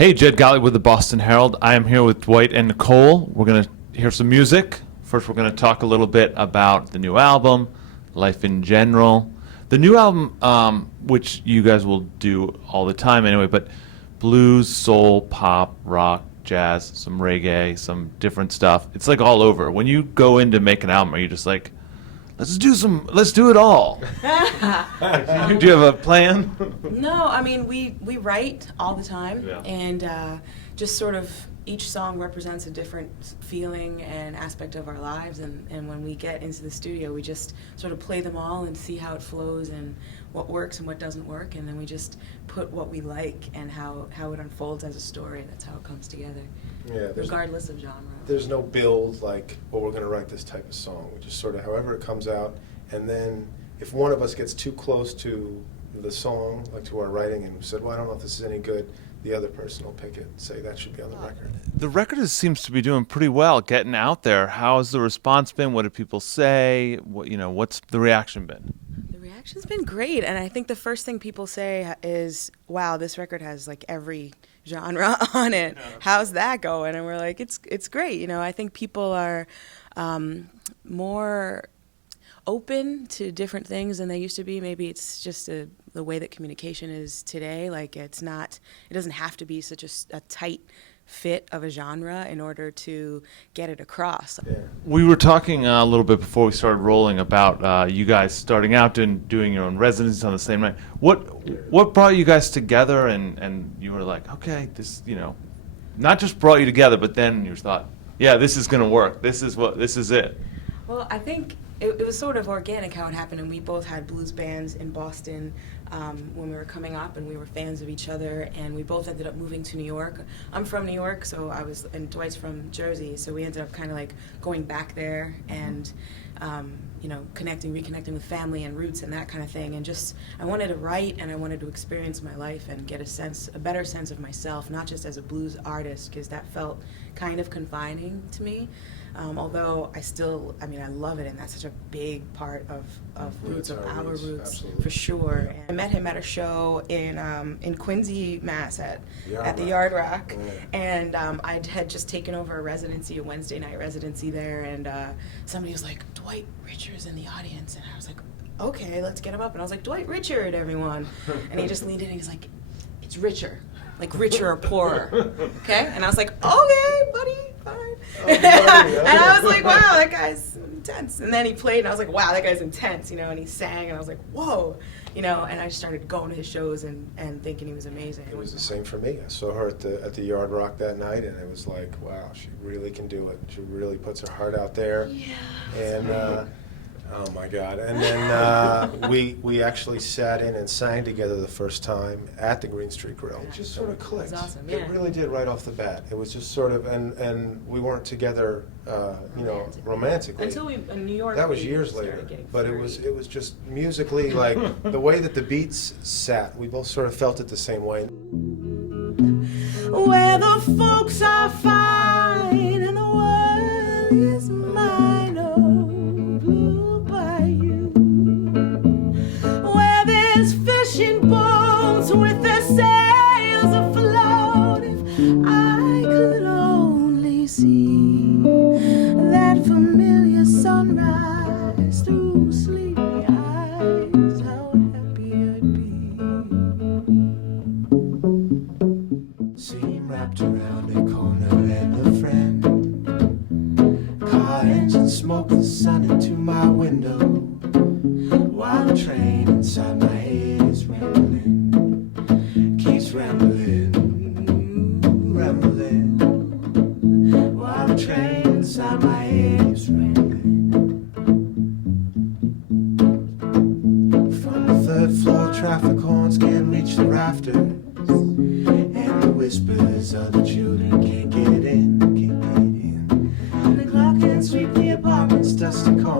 Hey, Jed Gottlieb with the Boston Herald. I am here with Dwight and Nicole. We're going to hear some music. First, we're going to talk a little bit about the new album, life in general. The new album, which you guys will do all the time anyway, but blues, soul, pop, rock, jazz, some reggae, some different stuff. It's like all over. When you go in to make an album, are you just like, let's do it all? Do you have a plan? No, I mean, we write all the time, Yeah. and just sort of each song represents a different feeling and aspect of our lives, and when we get into the studio, we just sort of play them all and see how it flows and what works and what doesn't work, and then we just put what we like and how it unfolds as a story. That's how it comes together, regardless of genre. There's no build like, well, we're going to write this type of song. We just sort of, however it comes out, and then if one of us gets too close to the song, like to our writing, and we said, well, I don't know if this is any good, the other person will pick it and say that should be on the record. The record seems to be doing pretty well, getting out there. How has the response been? What do people say? What's the reaction been? The reaction's been great, and I think the first thing people say is, wow, this record has like every genre on it. How's that going? And we're like, it's great. I think people are more open to different things than they used to be. Maybe it's just the way that communication is today. Like it doesn't have to be such a tight fit of a genre in order to get it across. Yeah. We were talking a little bit before we started rolling about you guys starting out and doing your own residencies on the same night. What brought you guys together, and you were like, okay, this, not just brought you together, but then you thought, yeah, this is going to work. This is it. Well, I think it was sort of organic how it happened, and we both had blues bands in Boston when we were coming up, and we were fans of each other, and we both ended up moving to New York. I'm from New York, and Dwight's from Jersey, so we ended up kind of like going back there and reconnecting with family and roots and that kind of thing. And just, I wanted to write, and I wanted to experience my life and get a better sense of myself, not just as a blues artist, because that felt kind of confining to me. Although I love it, and that's such a big part of roots, of our roots, absolutely. for sure. And I met him at a show in Quincy, Mass, at the Yard Yard Rock, Yeah. and I had just taken over a Wednesday night residency there, and somebody was like, Dwight Richard's in the audience, and I was like, okay, let's get him up. And I was like, Dwight Richard, everyone. And he just leaned in and he's like, it's richer, like richer or poorer, okay? And I was like, okay, buddy, fine. And I was like, wow, that guy's intense. And then he played, and I was like, wow, that guy's intense, and he sang, and I was like, whoa, and I just started going to his shows and thinking he was amazing. It was the same for me. I saw her at the Yard Rock that night, and it was like, wow, she really can do it. She really puts her heart out there. Yeah. And oh my God! And then we actually sat in and sang together the first time at the Green Street Grill. It just sort of clicked. It was awesome, It really did right off the bat. It was just sort of, and we weren't together, romantically. Until we in New York. That was we years started later, getting but free. it was just musically, like the way that the beats sat. We both sort of felt it the same way. Where the folks are fine and the world is mine, oh, blue bayou. Where there's fishing boats with their sails afloat. If I could only see that familiar sunrise through sleepy eyes, how happy I'd be. Seam wrapped around a corner and a friend. Car engine smoke the sun into my window, while the train inside my head is rambling, keeps rambling, rambling, while the train inside my head is rambling. From the third floor, traffic horns can't reach the rafters, and the whispers of the children can't get in, can't get in. And the clock can't sweep the apartment's dusty corner.